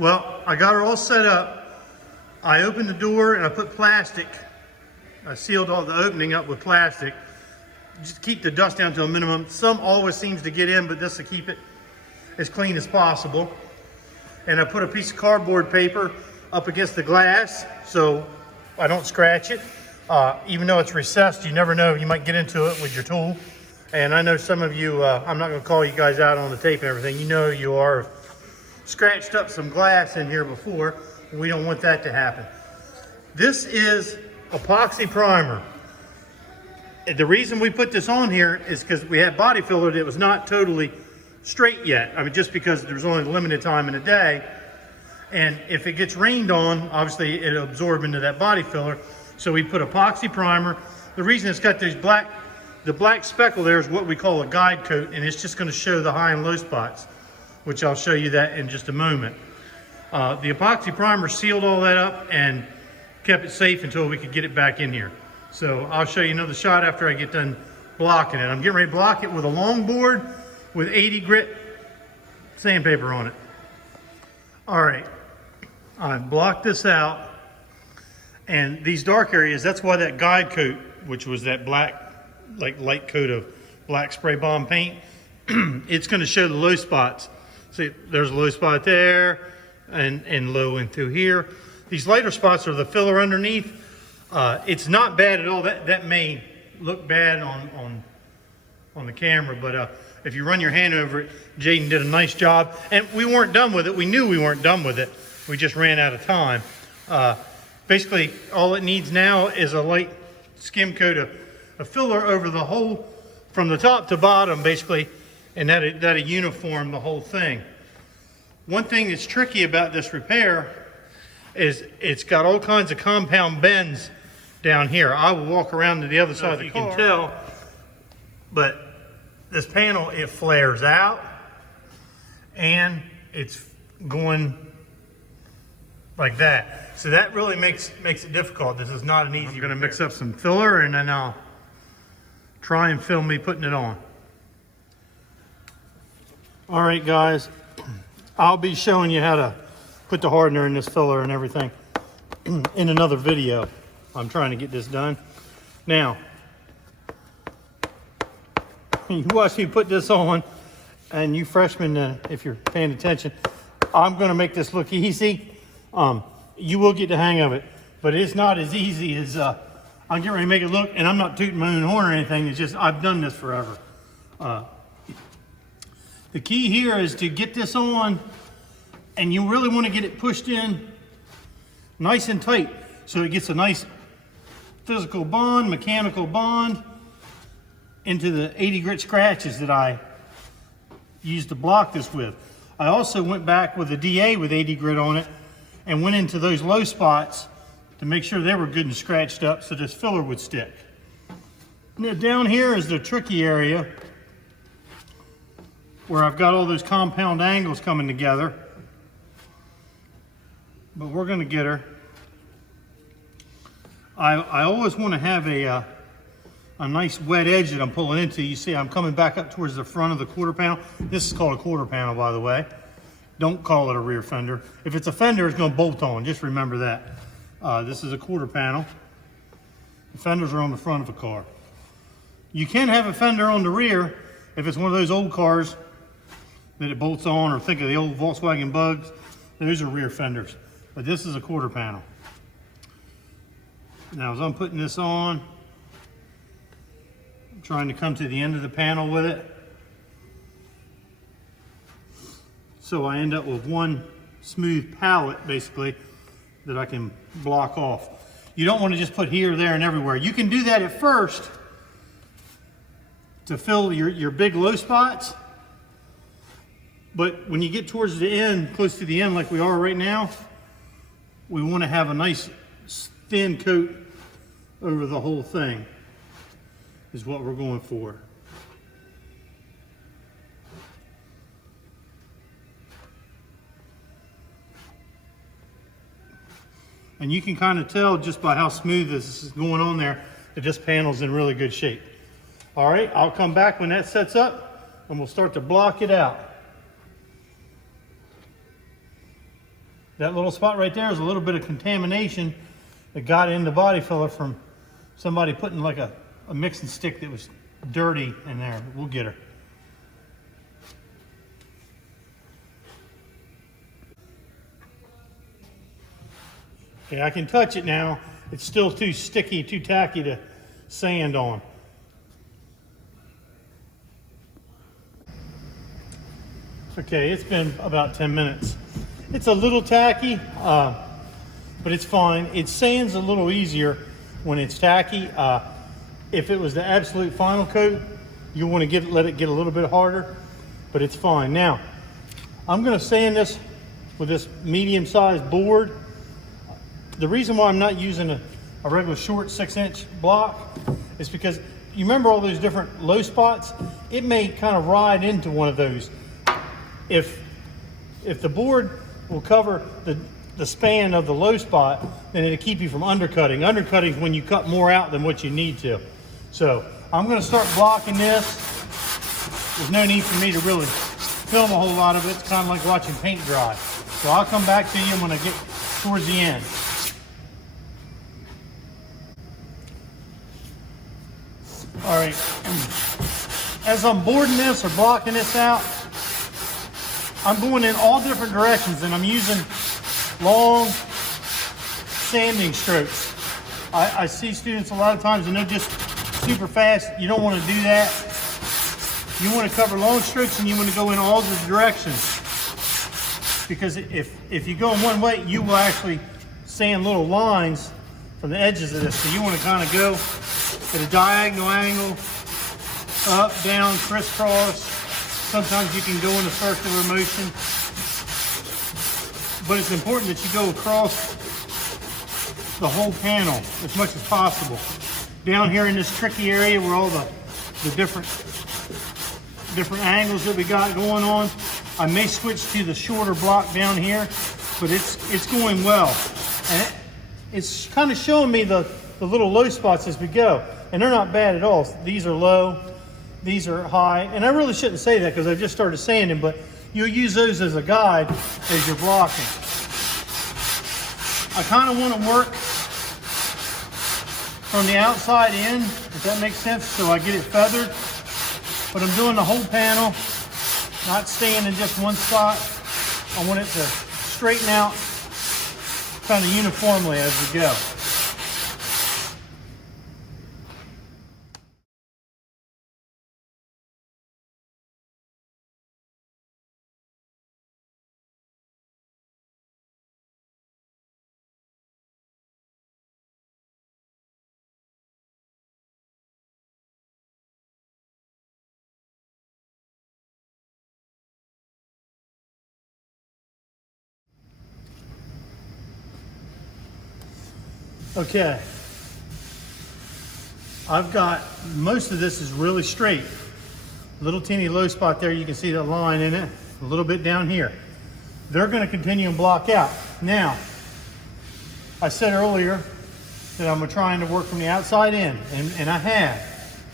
Well, I got her all set up. I opened the door and I put plastic. I sealed all the opening up with plastic. Just keep the dust down to a minimum. Some always seems to get in, but this will keep it as clean as possible. And I put a piece of cardboard paper up against the glass so I don't scratch it. Even though it's recessed, you never know, you might get into it with your tool. And I know some of you, I'm not gonna call you guys out on the tape and everything, you know you are scratched up some glass in here before. We don't want that to happen. This is epoxy primer. The reason we put this on here is because we had body filler that was not totally straight yet. I mean, just because there's only limited time in a day. And if it gets rained on, obviously it'll absorb into that body filler. So we put epoxy primer. The reason it's got these the black speckle there is what we call a guide coat, and it's just gonna show the high and low spots, which I'll show you that in just a moment. The epoxy primer sealed all that up and kept it safe until we could get it back in here. So I'll show you another shot after I get done blocking it. I'm getting ready to block it with a long board with 80 grit sandpaper on it. All right, I blocked this out. And these dark areas, that's why that guide coat, which was that black, like light coat of black spray bomb paint, it's gonna show the low spots. See, there's a low spot there and low in through here. These lighter spots are the filler underneath. It's not bad at all. That may look bad on the camera, but if you run your hand over it, Jaden did a nice job. And we weren't done with it. We knew we weren't done with it. We just ran out of time. Basically, all it needs now is a light skim coat of filler over the whole, from the top to bottom, basically, and that'll uniform the whole thing. One thing that's tricky about this repair is it's got all kinds of compound bends down here. I will walk around to the other side of the car. You can tell, but this panel, it flares out and it's going like that. So that really makes it difficult. This is not an easy. I'm gonna mix up some filler and then I'll try and film me putting it on. All right, guys, I'll be showing you how to put the hardener in this filler and everything in another video. I'm trying to get this done. Now, you watch me put this on, and you freshmen, if you're paying attention, I'm gonna make this look easy. You will get the hang of it, but it's not as easy as I'm getting ready to make it look, and I'm not tooting my own horn or anything, it's just I've done this forever. The key here is to get this on, and you really want to get it pushed in nice and tight so it gets a nice physical bond, mechanical bond into the 80 grit scratches that I used to block this with. I also went back with a DA with 80 grit on it and went into those low spots to make sure they were good and scratched up so this filler would stick. Now down here is the tricky area where I've got all those compound angles coming together, but we're gonna get her. I always want to have a nice wet edge that I'm pulling into. You see I'm coming back up towards the front of the quarter panel. This is called a quarter panel, by the way. Don't call it a rear fender. If it's a fender, it's going to bolt on. Just remember that. This is a quarter panel. The fenders are on the front of a car. You can have a fender on the rear if it's one of those old cars that it bolts on, or think of the old Volkswagen Bugs. Those are rear fenders. But this is a quarter panel. Now as I'm putting this on, I'm trying to come to the end of the panel with it. So I end up with one smooth palette, basically, that I can block off. You don't want to just put here, there, and everywhere. You can do that at first to fill your big low spots. But when you get towards the end, close to the end like we are right now, we want to have a nice thin coat over the whole thing is what we're going for. And you can kind of tell just by how smooth this is going on there that this panel's in really good shape. All right, I'll come back when that sets up and we'll start to block it out. That little spot right there is a little bit of contamination that got in the body filler from somebody putting like a mixing stick that was dirty in there. We'll get her. Okay, I can touch it now. It's still too sticky, too tacky to sand on. Okay, it's been about 10 minutes. It's a little tacky, but it's fine. It sands a little easier when it's tacky. If it was the absolute final coat, you want to let it get a little bit harder, but it's fine. Now, I'm going to sand this with this medium-sized board. The reason why I'm not using a regular short 6-inch block is because you remember all those different low spots? It may kind of ride into one of those. If the board will cover the span of the low spot, then it'll keep you from undercutting. Undercutting is when you cut more out than what you need to. So I'm going to start blocking this. There's no need for me to really film a whole lot of it. It's kind of like watching paint dry. So I'll come back to you when I get towards the end. All right, as I'm boarding this or blocking this out, I'm going in all different directions and I'm using long sanding strokes. I see students a lot of times and they're just super fast. You don't want to do that. You want to cover long strokes and you want to go in all the directions. Because if you go in one way, you will actually sand little lines from the edges of this. So you want to kind of go at a diagonal angle, up, down, crisscross. Sometimes you can go in a circular motion. But it's important that you go across the whole panel as much as possible. Down here in this tricky area where all the different angles that we got going on, I may switch to the shorter block down here, but it's going well. And it's kind of showing me the little low spots as we go. And they're not bad at all. These are low, these are high. And I really shouldn't say that because I've just started sanding, but you'll use those as a guide as you're blocking. I kind of want to work from the outside in, if that makes sense, so I get it feathered. But I'm doing the whole panel, not staying in just one spot. I want it to straighten out kind of uniformly as we go. Okay, I've got, most of this is really straight. Little teeny low spot there, you can see that line in it, a little bit down here. They're gonna continue and block out. Now, I said earlier that I'm trying to work from the outside in, and I have.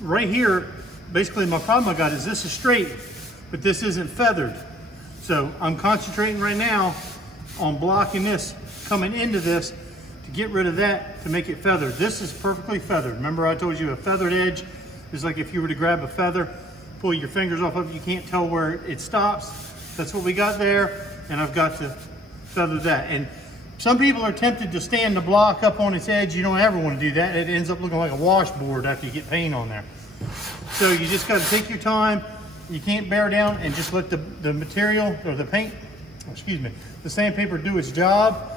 Right here, basically my problem I got is this is straight, but this isn't feathered. So I'm concentrating right now on blocking this, coming into this to get rid of that, to make it feathered. This is perfectly feathered. Remember I told you a feathered edge is like if you were to grab a feather, pull your fingers off of it, you can't tell where it stops. That's what we got there, and I've got to feather that. And some people are tempted to stand the block up on its edge. You don't ever want to do that. It ends up looking like a washboard after you get paint on there. So you just got to take your time. You can't bear down and just let the material or the paint, excuse me, the sandpaper do its job.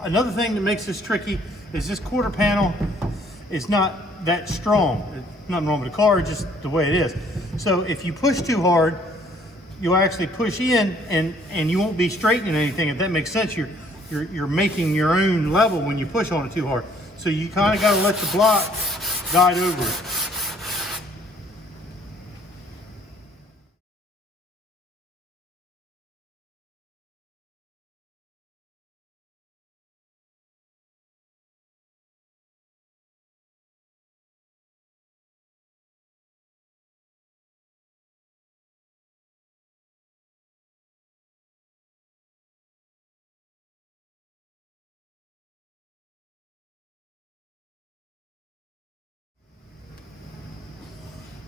Another thing that makes this tricky is this quarter panel is not that strong. There's nothing wrong with the car, it's just the way it is. So if you push too hard, you'll actually push in and you won't be straightening anything. If that makes sense, you're making your own level when you push on it too hard. So you kind of got to let the block guide over it.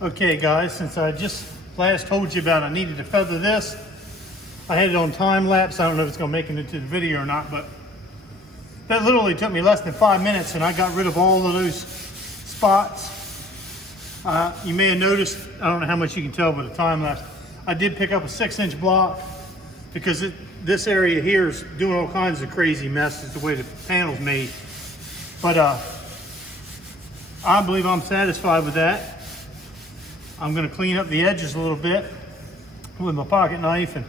Okay guys, since I just last told you about I needed to feather this, I had it on time lapse. I don't know if it's gonna make it into the video or not, but that literally took me less than 5 minutes and I got rid of all of those spots. You may have noticed, I don't know how much you can tell by the time lapse, I did pick up a 6-inch block because this area here is doing all kinds of crazy messes the way the panel's made. But I believe I'm satisfied with that. I'm going to clean up the edges a little bit with my pocket knife and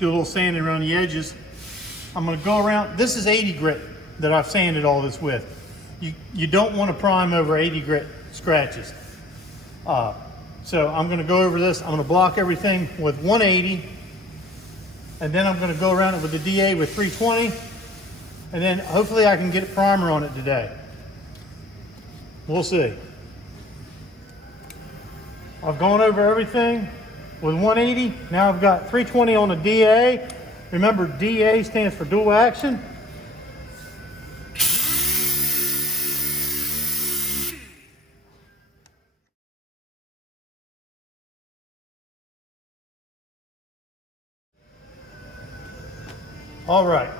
do a little sanding around the edges. I'm going to go around. This is 80 grit that I've sanded all this with. You don't want to prime over 80 grit scratches. So I'm going to go over this. I'm going to block everything with 180, and then I'm going to go around it with the DA with 320, and then hopefully I can get a primer on it today. We'll see. I've gone over everything with 180. Now I've got 320 on the DA. Remember, DA stands for dual action. All right.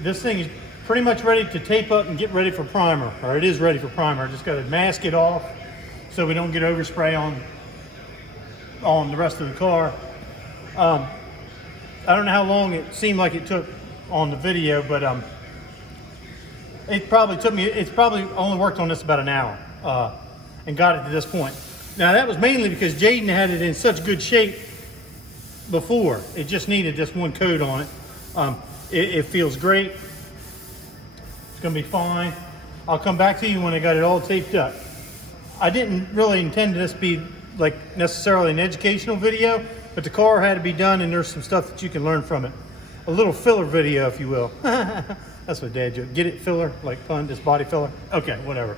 This thing is pretty much ready to tape up and get ready for primer, or it is ready for primer. I just got to mask it off so we don't get overspray on the rest of the car. I don't know how long it seemed like it took on the video, but it probably took me, it's probably only worked on this about an hour and got it to this point. Now that was mainly because Jaden had it in such good shape before. It just needed this one coat on it. It feels great. It's gonna be fine. I'll come back to you when I got it all taped up. I didn't really intend this to be like necessarily an educational video, but the car had to be done and there's some stuff that you can learn from it. A little filler video, if you will. That's what Dad joke. Get it, filler? Like fun, just body filler? Okay, whatever.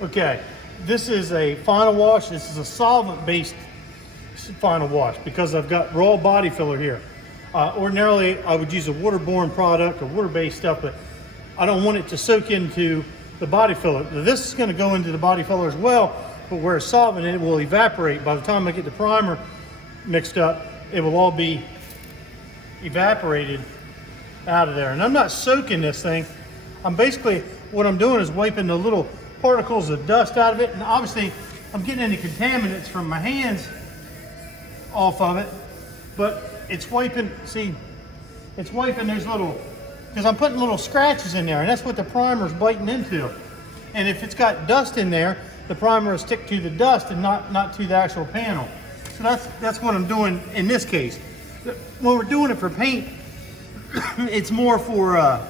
Okay, this is a final wash. This is a solvent-based final wash because I've got raw body filler here. Ordinarily, I would use a waterborne product or water-based stuff, but I don't want it to soak into the body filler. Now, this is going to go into the body filler as well, but where it's solvent, it will evaporate. By the time I get the primer mixed up, it will all be evaporated out of there. And I'm not soaking this thing. I'm basically, what I'm doing is wiping the little particles of dust out of it, and obviously I'm getting any contaminants from my hands off of it, but it's wiping, see, it's wiping those little, because I'm putting little scratches in there, and that's what the primer's biting into. And if it's got dust in there, the primer will stick to the dust and not to the actual panel. So that's what I'm doing in this case. When we're doing it for paint, it's more for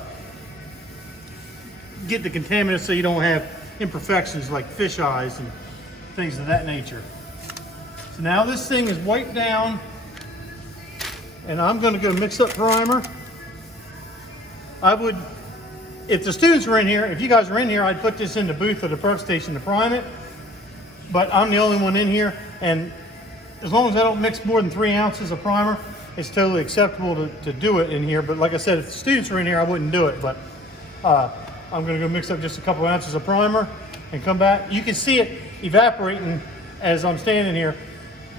get the contaminants so you don't have imperfections like fish eyes and things of that nature. So now this thing is wiped down, and I'm going to go mix up primer. I would, if the students were in here, if you guys were in here, I'd put this in the booth or the perf station to prime it, but I'm the only one in here, and as long as I don't mix more than 3 ounces of primer, it's totally acceptable to do it in here. But like I said, if the students were in here, I wouldn't do it. But I'm going to go mix up just a couple ounces of primer and come back. You can see it evaporating as I'm standing here.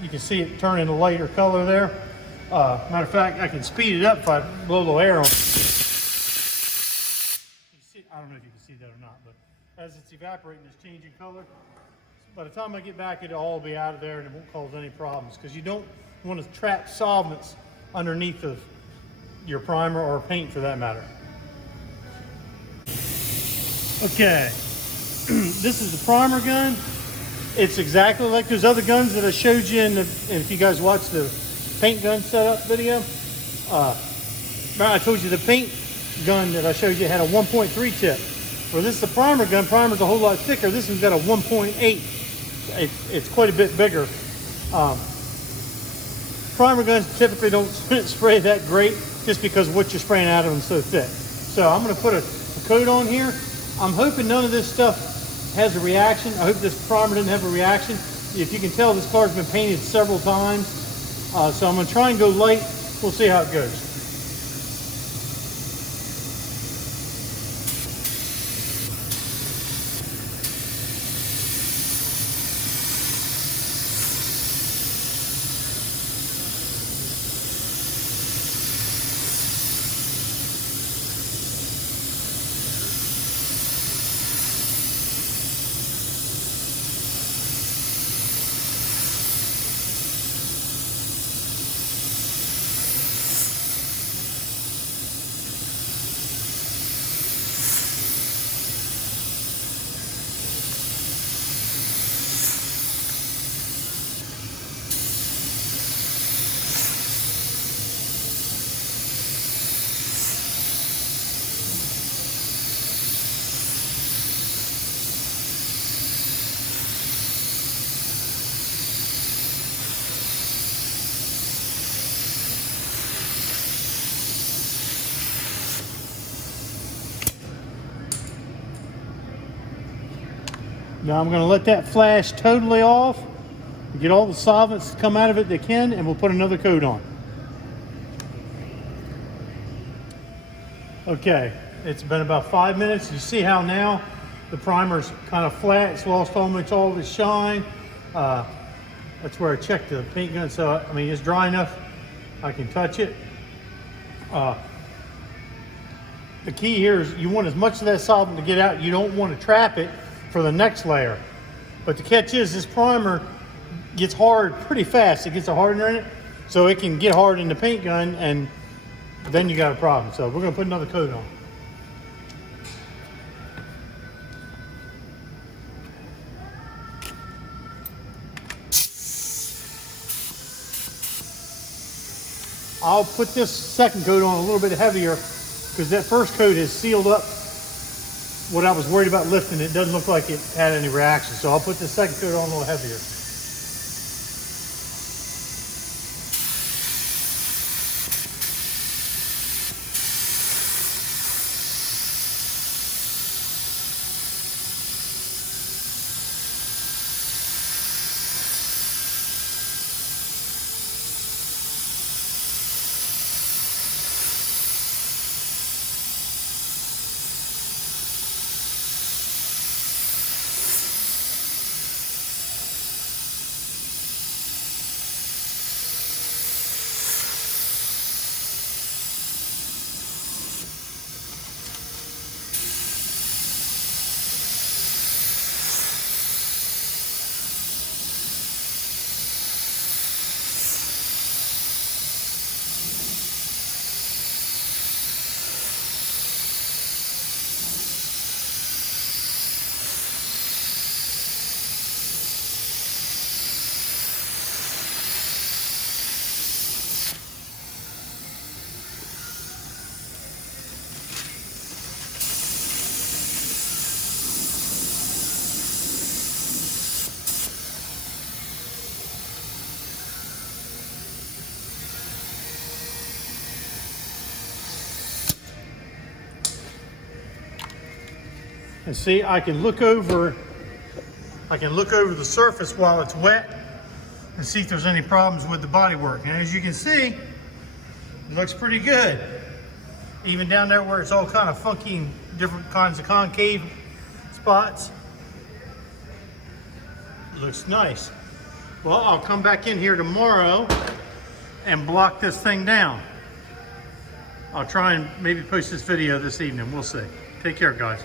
You can see it turning a lighter color there. Matter of fact, I can speed it up if I blow a little air on it. I don't know if you can see that or not, but as it's evaporating, it's changing color. By the time I get back, it'll all be out of there and it won't cause any problems, because you don't want to trap solvents underneath of your primer or paint for that matter. Okay, this is the primer gun. It's exactly like those other guns that I showed you in the, if you guys watched the paint gun setup video. I told you the paint gun that I showed you had a 1.3 tip. Well, this is the primer gun. Primer's a whole lot thicker. This one's got a 1.8. It's quite a bit bigger. Primer guns typically don't spray that great just because what you're spraying out of them is so thick. So I'm going to put a coat on here. I'm hoping none of this stuff has a reaction. I hope this primer doesn't have a reaction. If you can tell, this car's been painted several times. So I'm gonna try and go light. We'll see how it goes. Now I'm going to let that flash totally off, get all the solvents to come out of it they can, and we'll put another coat on. Okay, it's been about 5 minutes. You see how now the primer's kind of flat. It's lost almost all of its shine. That's where I checked the paint gun. So, I mean, it's dry enough. I can touch it. The key here is you want as much of that solvent to get out. You don't want to trap it for the next layer. But the catch is this primer gets hard pretty fast. It gets a hardener in it, so it can get hard in the paint gun, and then you got a problem. So we're gonna put another coat on. I'll put this second coat on a little bit heavier because that first coat has sealed up what I was worried about lifting. It doesn't look like it had any reaction. So I'll put the second coat on a little heavier. And see, I can look over the surface while it's wet and see if there's any problems with the bodywork. And as you can see, it looks pretty good. Even down there where it's all kind of funky and different kinds of concave spots. It looks nice. Well, I'll come back in here tomorrow and block this thing down. I'll try and maybe post this video this evening. We'll see. Take care, guys.